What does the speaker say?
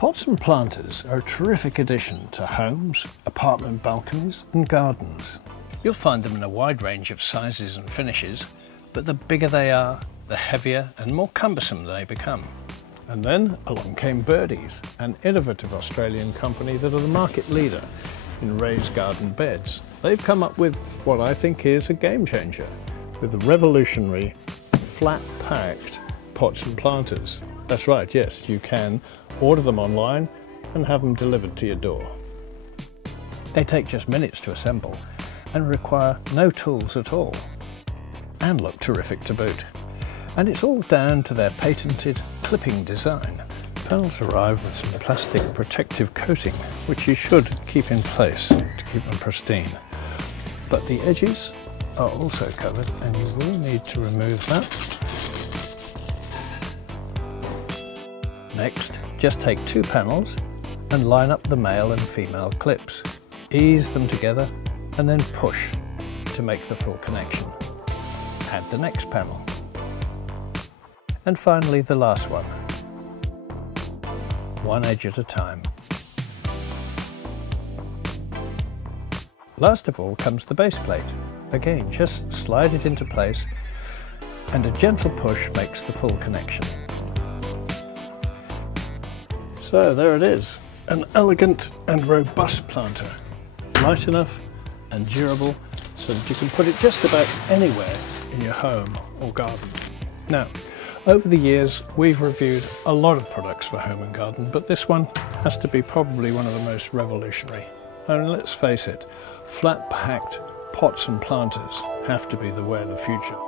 Pots and planters are a terrific addition to homes, apartment balconies and gardens. You'll find them in a wide range of sizes and finishes, but the bigger they are, the heavier and more cumbersome they become. And then along came Birdies, an innovative Australian company that are the market leader in raised garden beds. They've come up with what I think is a game changer, with the revolutionary flat-packed pots and planters. That's right, yes, you can order them online and have them delivered to your door. They take just minutes to assemble and require no tools at all, and look terrific to boot. And it's all down to their patented clipping design. Panels arrive with some plastic protective coating, which you should keep in place to keep them pristine. But the edges are also covered, and you will need to remove that. Next, just take two panels and line up the male and female clips. Ease them together and then push to make the full connection. Add the next panel. And finally the last one. One edge at a time. Last of all comes the base plate. Again, just slide it into place and a gentle push makes the full connection. So there it is, an elegant and robust planter, light enough and durable so that you can put it just about anywhere in your home or garden. Now, over the years we've reviewed a lot of products for home and garden, but this one has to be probably one of the most revolutionary. And let's face it, flat-packed pots and planters have to be the way of the future.